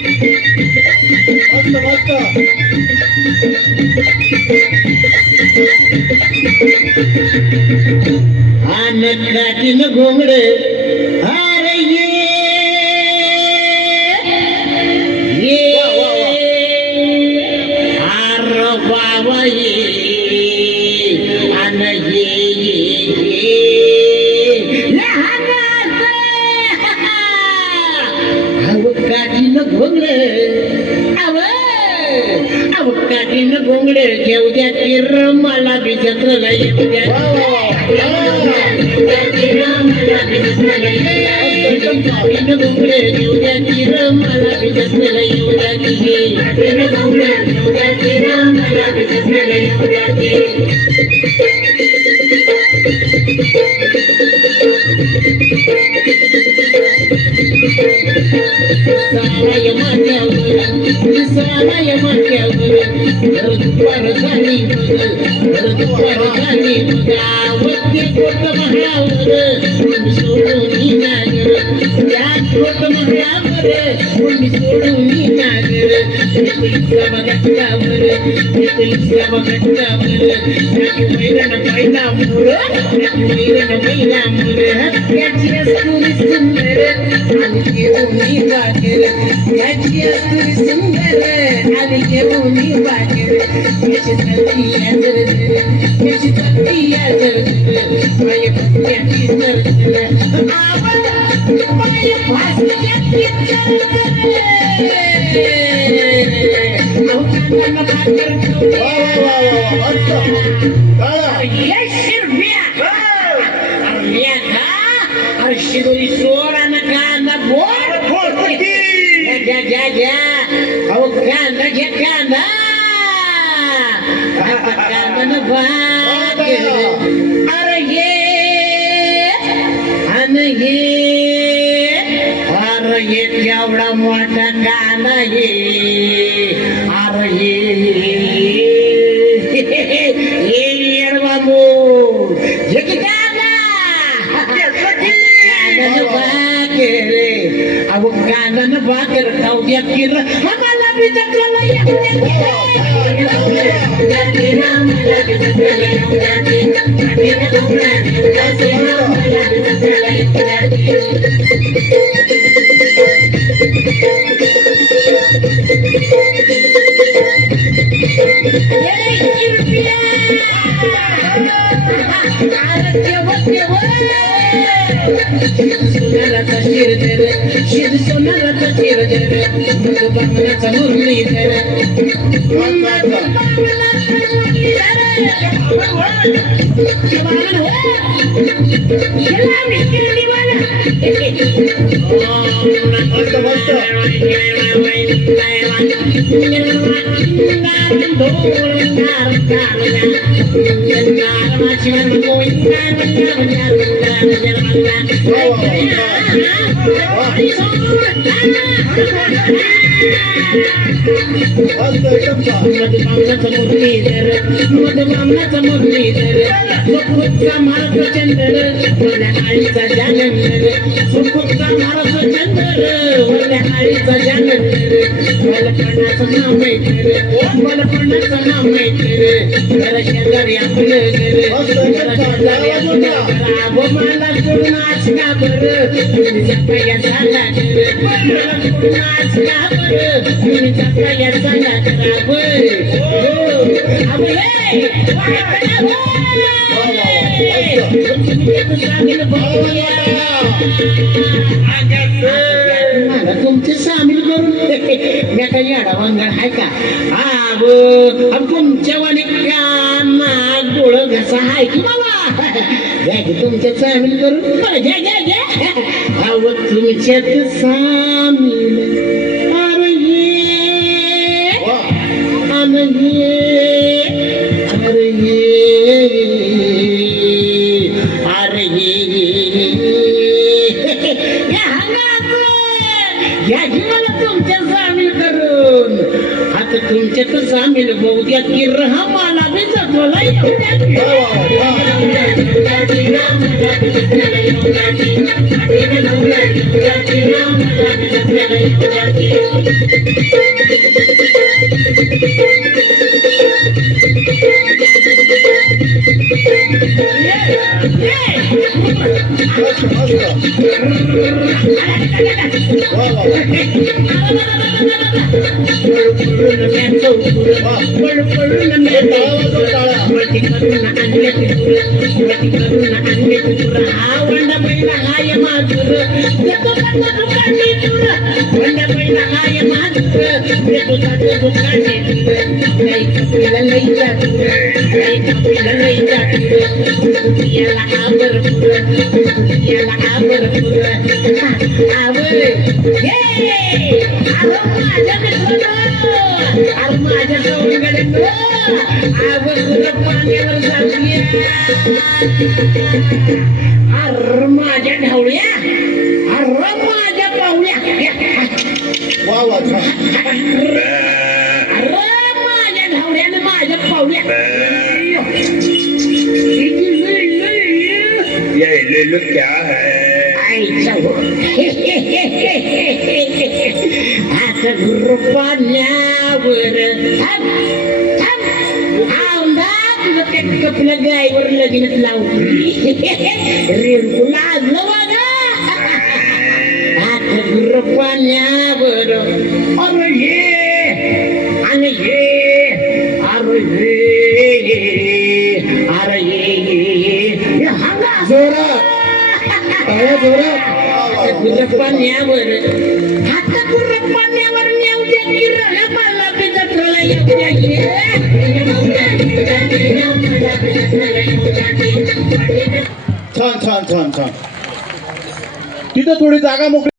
मस्त मस्त. काठीन घोंगड अरे ये आर बाबा ये अन काठीन घोंगड काठीन घोंगड घेऊ द्या किर मला बी जत्रला येऊ द्या काठीन घोंगड घेऊ द्या किर मला बी जत्रला येऊ द्या काठीन घोंगड घेऊ द्या किर मला बी जत्रला येऊ द्या साराय माथ्यावर दुपार झाली दुपार झाली गावते गोट महावर सोडून नागर त्या गोट महावर सोडून नागर घातल्यावर वैरण पहिला मोर वैरण पहिला मोर त्याची असुरी सुंदर आणि घेऊन बागर त्याची असुरी सुंदर आणि घेऊन बागर त्याची सती आजर माय भक्त्याची जर आवड माय भासल्याची शिदोरी सोडा ना कांदा बोल घ्या घ्या घ्या अहो कांदा घ्या कांदा कांदा न भाग अरे ये अरे ये केवढा मोठा कांदा ये अरे ये बाबू ये कांदा अहो कांदा भाकर खाऊ द्या किर आम्हाला बी जत्राला येऊ सोनाराचा शिर दर शिर सोनाराचा शिर दर बांगण्याचा मुरली दर मधुबामनाचा मुरलीधर सुखचा मार्ग चंद्र वल्या आळीचा जालंधर सुखचा मार्ग चंद्र वल्या आळीचा जालंधर बालपणाचं नाव मैत्र बालपणाचं नाव मैत्र जरा शेजारी आपलं घर जरा शेजारी आपलं घरा मला सोडून आज का बरं मुलीचा पाया झाला घर मला सोडून आज का बरं मुलीचा पाया झाला घरा तुमचे सामील करून मी काही अडवांगण आहे का तुमच्या वाणी काना डोळ घसा आहे की बाबा घ्या की तुमच्या सामील करून घ्या घ्या घ्या तुमच्यात सामील अरे या जीवाला तुमच्या सामील करून आता तुमच्यात सामील होऊ द्या की रहा मला बी जगवला माझ्या ढवळ्या माझ्या पावल्या वा वा छान माझ्या ढवळ्यानं माझ्या पावल्या ये ले लो क्या है आता गुरुपाण्यावर कपल्या गायवर लगीनच लावली रेणकू लाजलं बघा आता गुरुपाण्यावर अरे ये आणि ये अरे ये अरे ये हंगा जोरात जोरात गुरुपाण्यावर आता गुरुपाण्यावर नेऊ दे किरण मला बिजटला येऊ दे छान छान छान छान तिथं थोडी जागा मोकळी